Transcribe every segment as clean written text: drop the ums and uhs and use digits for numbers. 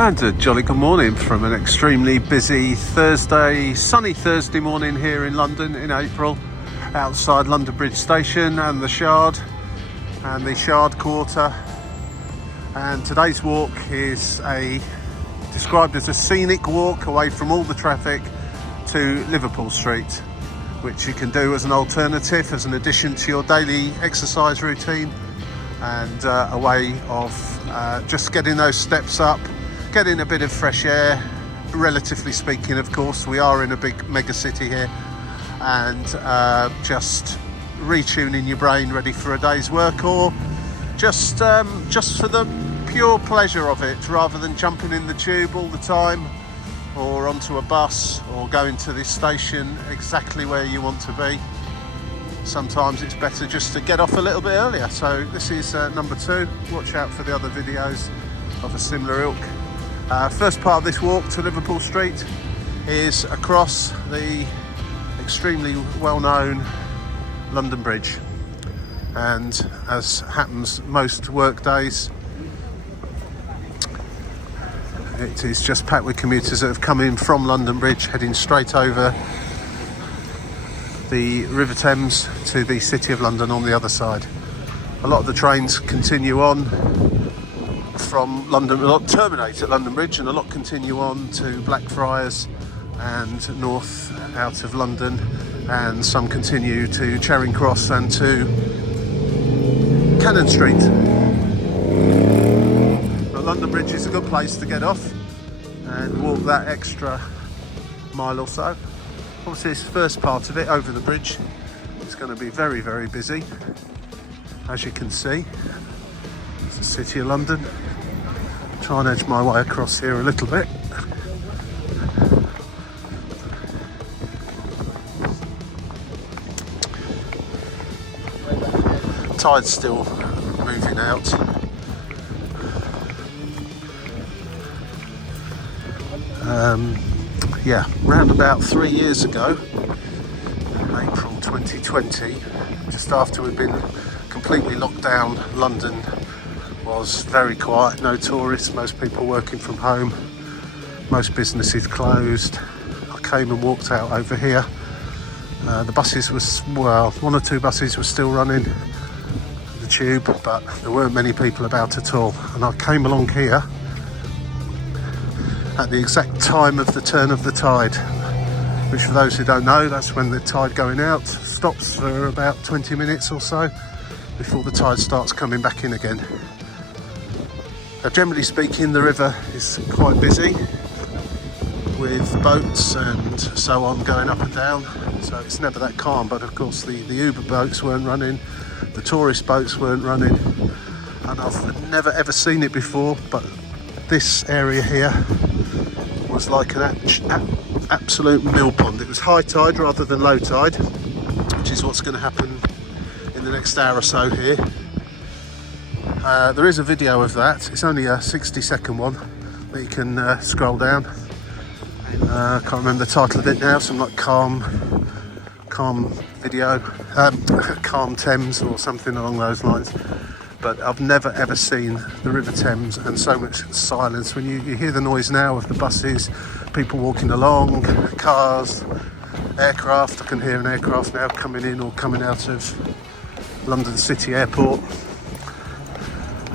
And a jolly good morning from an extremely busy sunny Thursday morning here in London in April, outside London Bridge Station and the Shard Quarter. And today's walk is described as a scenic walk away from all the traffic to Liverpool Street, which you can do as an alternative, as an addition to your daily exercise routine, and a way of just getting those steps up, getting a bit of fresh air, relatively speaking. Of course, we are in a big mega city here, and just retuning your brain ready for a day's work, or just for the pure pleasure of it, rather than jumping in the tube all the time or onto a bus or going to this station exactly where you want to be. Sometimes it's better just to get off a little bit earlier. So this is number 2. Watch out for the other videos of a similar ilk. First part of this walk to Liverpool Street is across the extremely well-known London Bridge, and as happens most work days, it is just packed with commuters that have come in from London Bridge, heading straight over the River Thames to the City of London on the other side. A lot of the trains continue on from London, a lot terminate at London Bridge, and a lot continue on to Blackfriars and north out of London, and some continue to Charing Cross and to Cannon Street. But London Bridge is a good place to get off and walk that extra mile or so. Obviously this first part of it over the bridge is going to be very, very busy, as you can see. It's the City of London. Try and edge my way across here a little bit. Tide's still moving out. Yeah, round about 3 years ago, April 2020, just after we'd been completely locked down, London was very quiet, no tourists, most people working from home, most businesses closed. I came and walked out over here. The buses well, 1 or 2 buses were still running the tube, but there weren't many people about at all. And I came along here at the exact time of the turn of the tide, which, for those who don't know, that's when the tide going out stops for about 20 minutes or so before the tide starts coming back in again. Now, generally speaking, the river is quite busy with boats and so on going up and down, so it's never that calm. But of course the Uber boats weren't running, the tourist boats weren't running, and I've never ever seen it before, but this area here was like an absolute mill pond. It was high tide rather than low tide, which is what's going to happen in the next hour or so here. There is a video of that. It's only a 60-second one that you can scroll down. I can't remember the title of it now. Some like calm video, calm Thames or something along those lines. But I've never ever seen the River Thames and so much silence. When you hear the noise now of the buses, people walking along, cars, aircraft. I can hear an aircraft now coming in or coming out of London City Airport.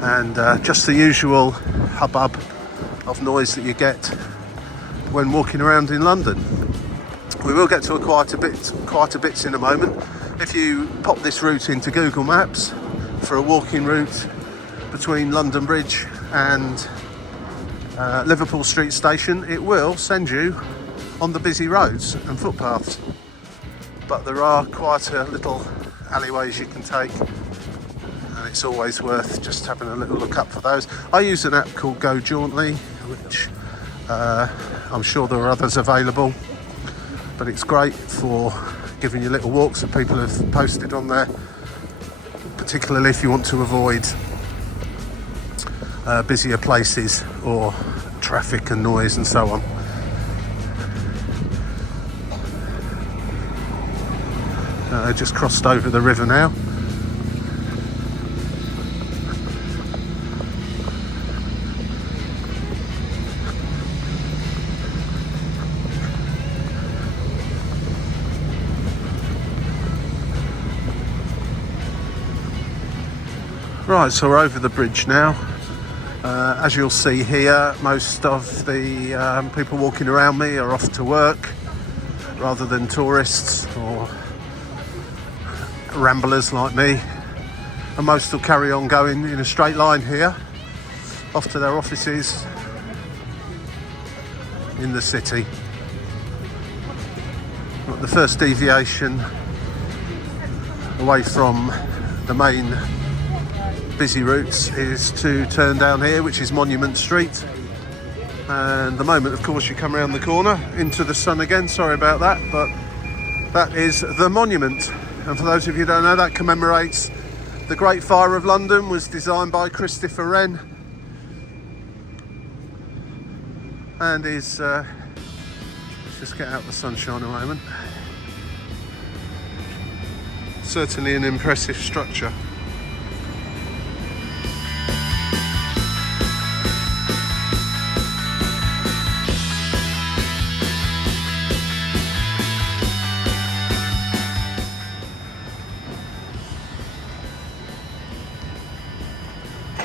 And just the usual hubbub of noise that you get when walking around in London. We will get to quieter bits in a moment. If you pop this route into Google Maps for a walking route between London Bridge and Liverpool Street Station, it will send you on the busy roads and footpaths. But there are quieter little alleyways you can take, and it's always worth just having a little look up for those. I use an app called Go Jauntly, which I'm sure there are others available, but it's great for giving you little walks that people have posted on there, particularly if you want to avoid busier places or traffic and noise and so on. Just crossed over the river now. Right, so we're over the bridge now. As you'll see here, most of the people walking around me are off to work rather than tourists or ramblers like me, and most will carry on going in a straight line here off to their offices in the city. The first deviation away from the main busy routes is to turn down here, which is Monument Street, and the moment of course you come around the corner into the sun again, sorry about that, but that is the Monument. And for those of you who don't know, that commemorates the Great Fire of London, was designed by Christopher Wren, and is let's just get out the sunshine a moment. Certainly an impressive structure.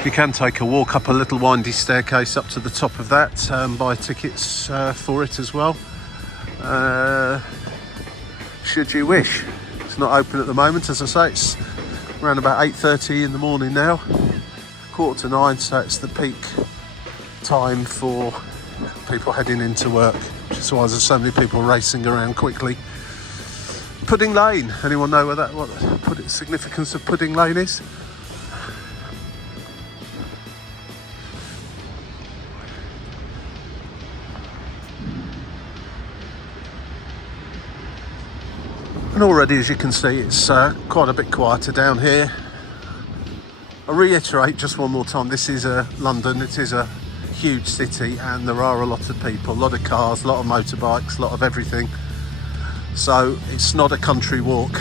You can take a walk up a little windy staircase up to the top of that, buy tickets for it as well, should you wish. It's not open at the moment, as I say. It's around about 8:30 in the morning now, 8:45, so it's the peak time for people heading into work, which is why there's so many people racing around quickly. Pudding Lane, anyone know what the significance of Pudding Lane is? And already, as you can see, it's quite a bit quieter down here. I reiterate just one more time, this is London. It is a huge city, and there are a lot of people, a lot of cars, a lot of motorbikes, a lot of everything. So it's not a country walk.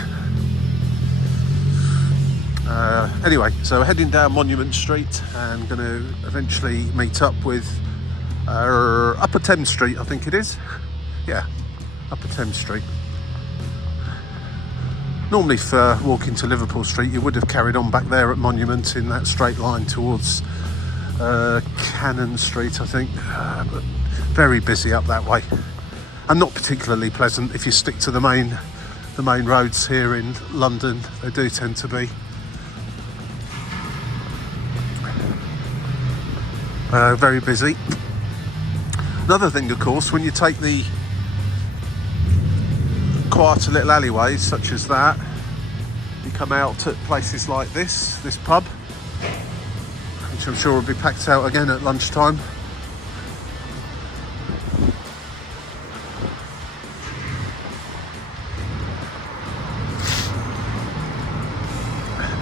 Anyway, so heading down Monument Street and going to eventually meet up with Upper Thames Street, I think it is. Yeah, Upper Thames Street. Normally for walking to Liverpool Street, you would have carried on back there at Monument in that straight line towards Cannon Street, I think. But very busy up that way, and not particularly pleasant if you stick to the main roads here in London. They do tend to be very busy. Another thing, of course, when you take the quieter little alleyways such as that, you come out at places like this pub, which I'm sure will be packed out again at lunchtime.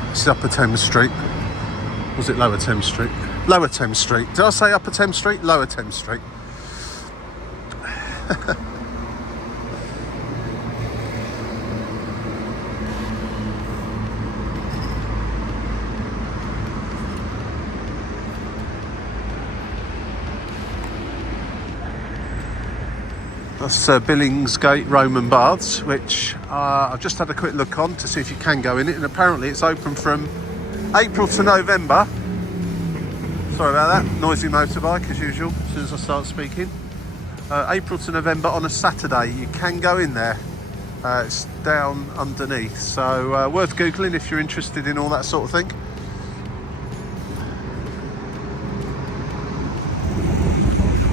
This is Upper Thames Street. Was it Lower Thames Street? Lower Thames Street. Did I say Upper Thames Street? Lower Thames Street. That's Billingsgate Roman Baths, which I've just had a quick look on to see if you can go in it, and apparently it's open from April to November. Sorry about that, noisy motorbike as usual as soon as I start speaking. April to November on a Saturday. You can go in there. It's down underneath, so worth googling if you're interested in all that sort of thing.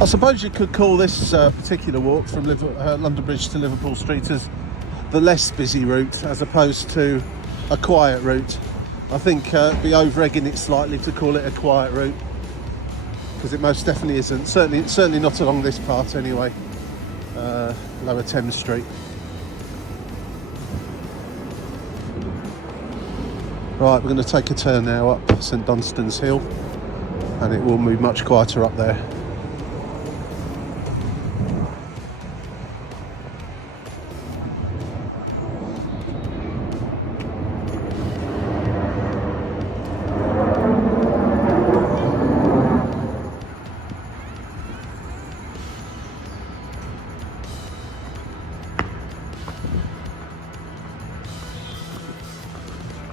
I suppose you could call this particular walk from London Bridge to Liverpool Street as the less busy route, as opposed to a quiet route. I think it'd be over-egging it slightly to call it a quiet route, because it most definitely isn't. Certainly not along this part anyway. Lower Thames Street. Right, we're going to take a turn now up St Dunstan's Hill, and it will move much quieter up there.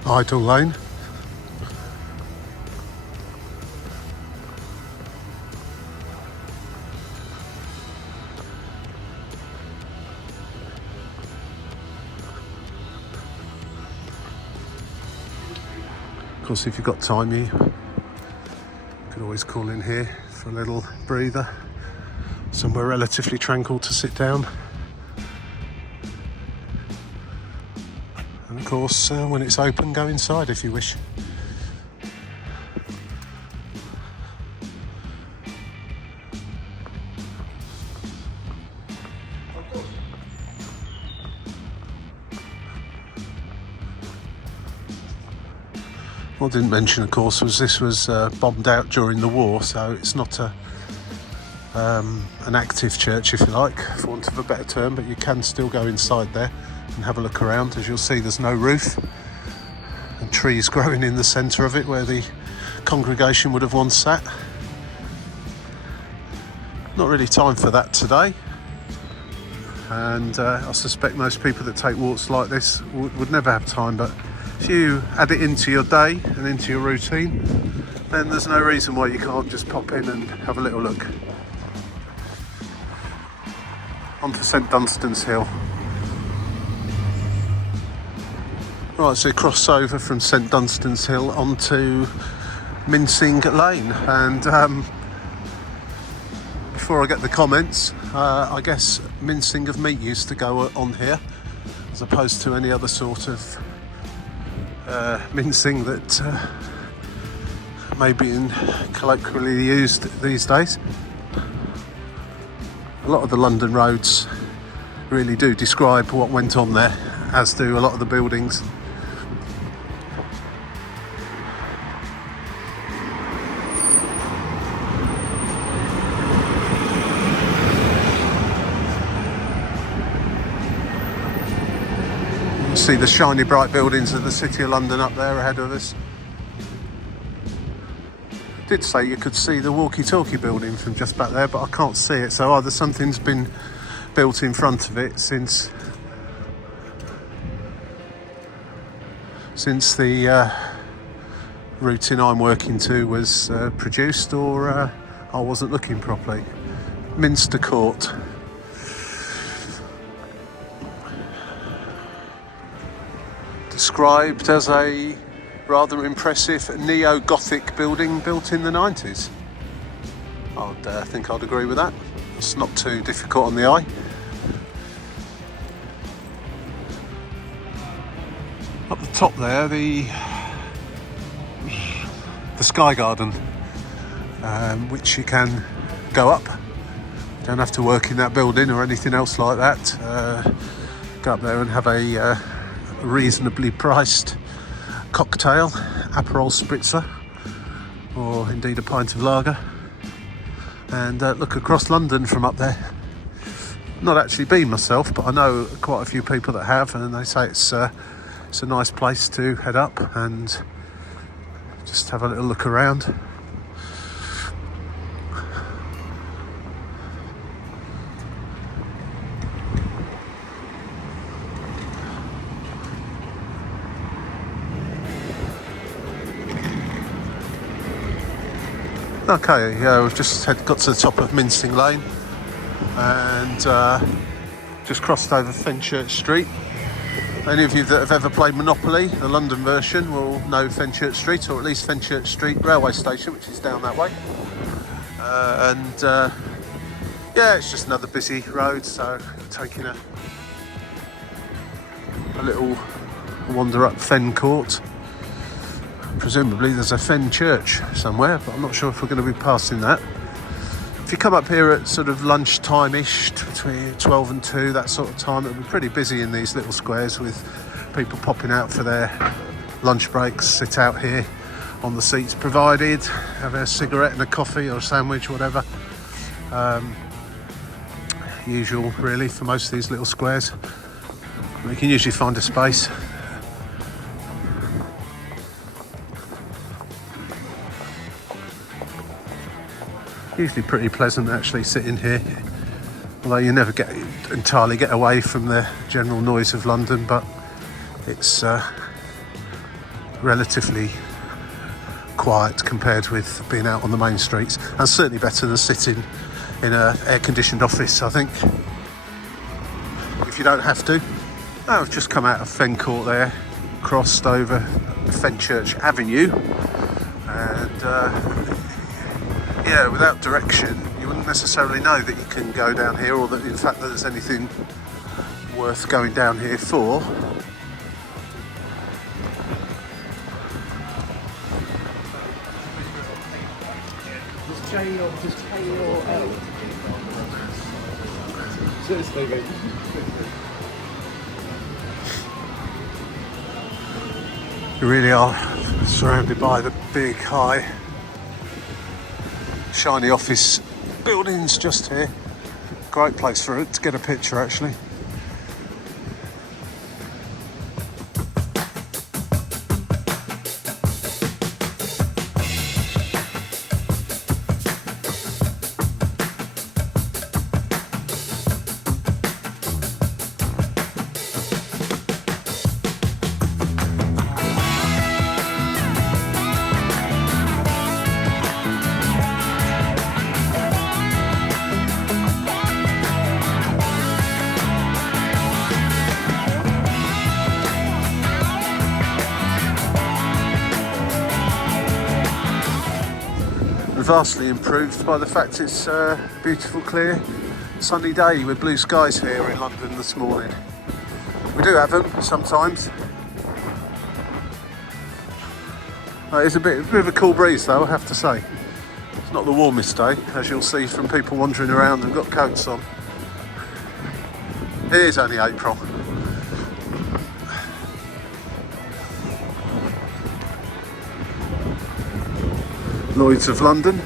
Idle Lane. course, if you've got time, you could always call in here for a little breather, somewhere relatively tranquil to sit down. And of course, when it's open, go inside if you wish. What I didn't mention, of course, was this was bombed out during the war, so it's not an active church, if you like, for want of a better term, but you can still go inside there and have a look around. As you'll see, there's no roof and trees growing in the centre of it where the congregation would have once sat. Not really time for that today, and I suspect most people that take walks like this would never have time, but if you add it into your day and into your routine, then there's no reason why you can't just pop in and have a little look. On to St Dunstan's Hill. Right, so cross over from St Dunstan's Hill onto Mincing Lane, and before I get the comments, I guess mincing of meat used to go on here, as opposed to any other sort of mincing that may be colloquially used these days. A lot of the London roads really do describe what went on there, as do a lot of the buildings. You see the shiny bright buildings of the City of London up there ahead of us. I did say you could see the walkie-talkie building from just back there, but I can't see it, so either something's been built in front of it since the routing I'm working to was produced, or I wasn't looking properly. Minster Court. Described as a rather impressive neo-Gothic building built in the 90s. I think I'd agree with that. It's not too difficult on the eye. Up the top there, the Sky Garden, which you can go up. You don't have to work in that building or anything else like that. Go up there and have a reasonably priced cocktail, Aperol Spritzer, or indeed a pint of lager, and look across London from up there. Not actually been myself, but I know quite a few people that have, and they say it's a nice place to head up and just have a little look around. Okay, yeah, we've just got to the top of Mincing Lane and just crossed over Fenchurch Street. Any of you that have ever played Monopoly, the London version, will know Fenchurch Street, or at least Fenchurch Street railway station, which is down that way. Yeah, it's just another busy road, so taking a little wander up Fen Court. Presumably there's a Fen Church somewhere, but I'm not sure if we're going to be passing that. If you come up here at sort of lunchtime-ish, between 12 and 2, that sort of time, it'll be pretty busy in these little squares with people popping out for their lunch breaks, sit out here on the seats provided, have a cigarette and a coffee or a sandwich, whatever. Usual really for most of these little squares. You can usually find a space. Usually pretty pleasant actually sitting here, although you never entirely get away from the general noise of London, but it's relatively quiet compared with being out on the main streets, and certainly better than sitting in an air-conditioned office, I think, if you don't have to. I've just come out of Fen Court there, crossed over Fenchurch Avenue, and yeah, without direction you wouldn't necessarily know that you can go down here, or that in fact that there's anything worth going down here for. Just K or L. You really are surrounded by the big, high, shiny office buildings just here. Great place for it to get a picture, actually. Vastly improved by the fact it's a beautiful, clear, sunny day with blue skies here in London this morning. We do have them sometimes. It's a bit of a cool breeze though, I have to say. It's not the warmest day, as you'll see from people wandering around and got coats on. It is only April. Lloyd's of London.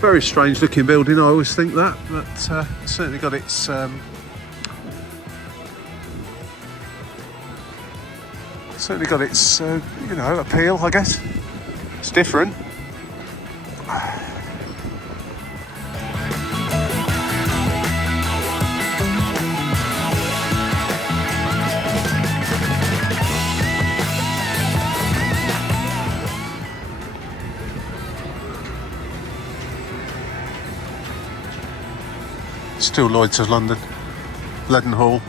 Very strange looking building, I always think that, but certainly got its you know, appeal, I guess. It's different. Still Lloyd's of London, Leadenhall,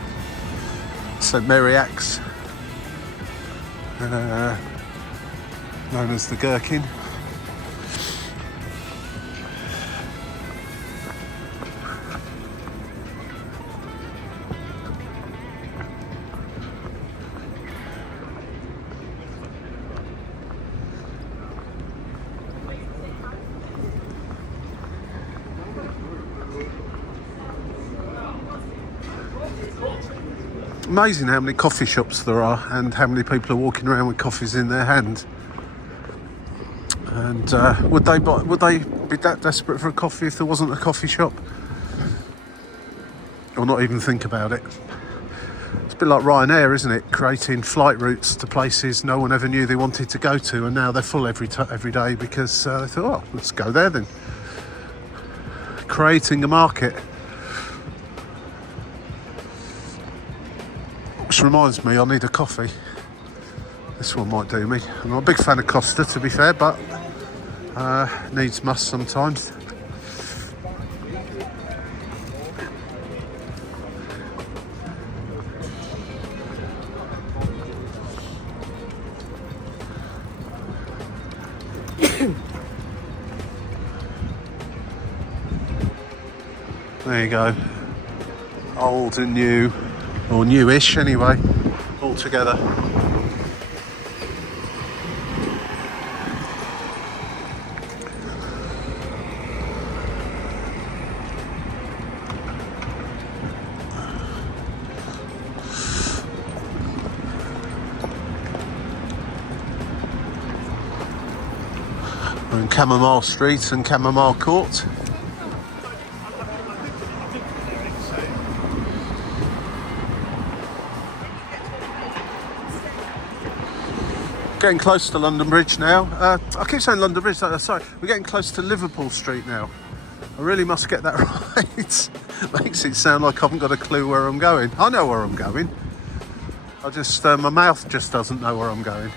St Mary Axe, known as the Gherkin. Amazing how many coffee shops there are and how many people are walking around with coffees in their hand. And would they be that desperate for a coffee if there wasn't a coffee shop? Or not even think about it? It's a bit like Ryanair, isn't it? Creating flight routes to places no one ever knew they wanted to go to, and now they're full every day because they thought, oh, let's go there then. Creating a market. Which reminds me, I need a coffee. This one might do me. I'm not a big fan of Costa, to be fair, but needs must sometimes. There you go. Old and new. Or newish anyway, all together. We're in Chamomile Street and Chamomile Court. Getting close to London Bridge now. I keep saying London Bridge, sorry. We're getting close to Liverpool Street now. I really must get that right. Makes it sound like I haven't got a clue where I'm going. I know where I'm going. I just, my mouth just doesn't know where I'm going.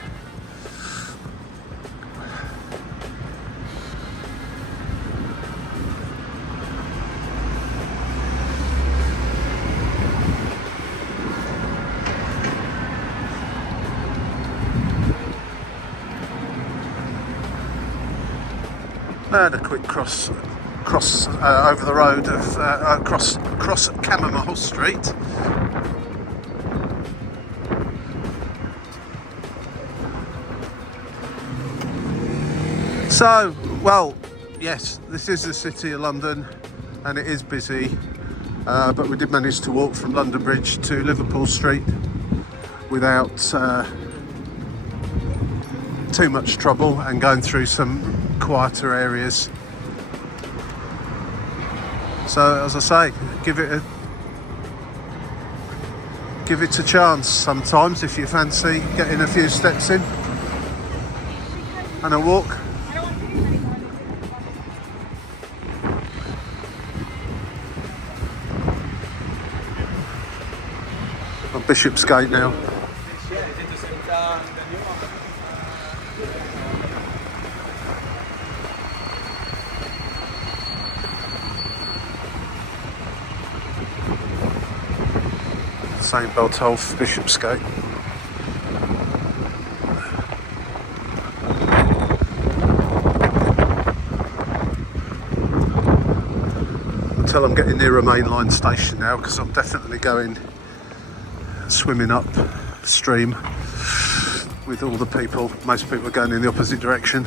And a quick cross over the road of cross Camomile Street. So, well, yes, this is the City of London and it is busy, but we did manage to walk from London Bridge to Liverpool Street without too much trouble and going through some quieter areas. So, as I say, give it a chance sometimes if you fancy getting a few steps in and a walk. On Bishopsgate now. St Botolph, Bishopsgate. Until I'm getting near a mainline station now, because I'm definitely going swimming up stream with all the people. Most people are going in the opposite direction.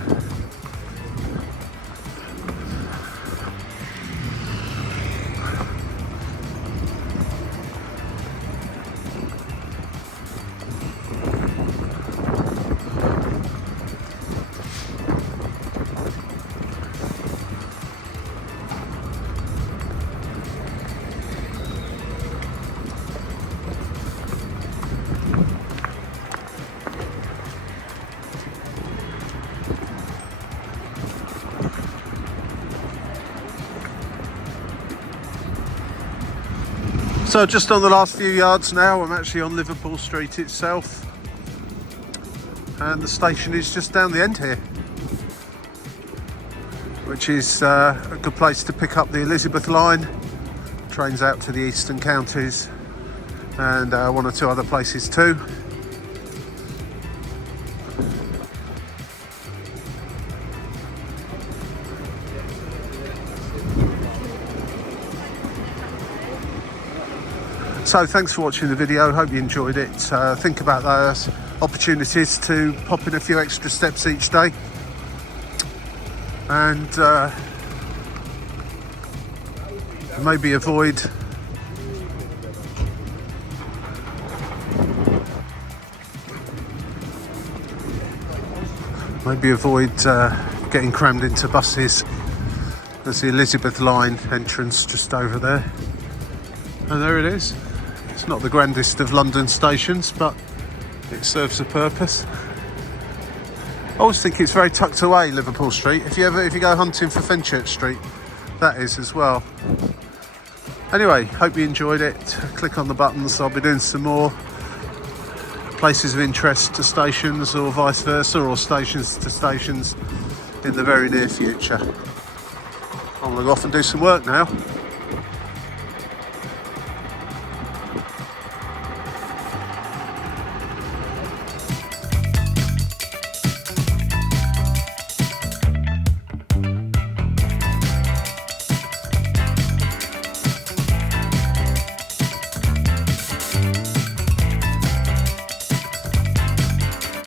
So just on the last few yards now, I'm actually on Liverpool Street itself, and the station is just down the end here, which is a good place to pick up the Elizabeth line, trains out to the eastern counties and one or two other places too. So thanks for watching the video, hope you enjoyed it. Think about those opportunities to pop in a few extra steps each day, and maybe avoid getting crammed into buses. There's the Elizabeth line entrance just over there, and there it is. It's not the grandest of London stations, but it serves a purpose. I always think it's very tucked away, Liverpool Street. If you go hunting for Fenchurch Street, that is as well. Anyway, hope you enjoyed it. Click on the buttons. I'll be doing some more places of interest to stations, or vice versa, or stations to stations in the very near future. I'm going to go off and do some work now.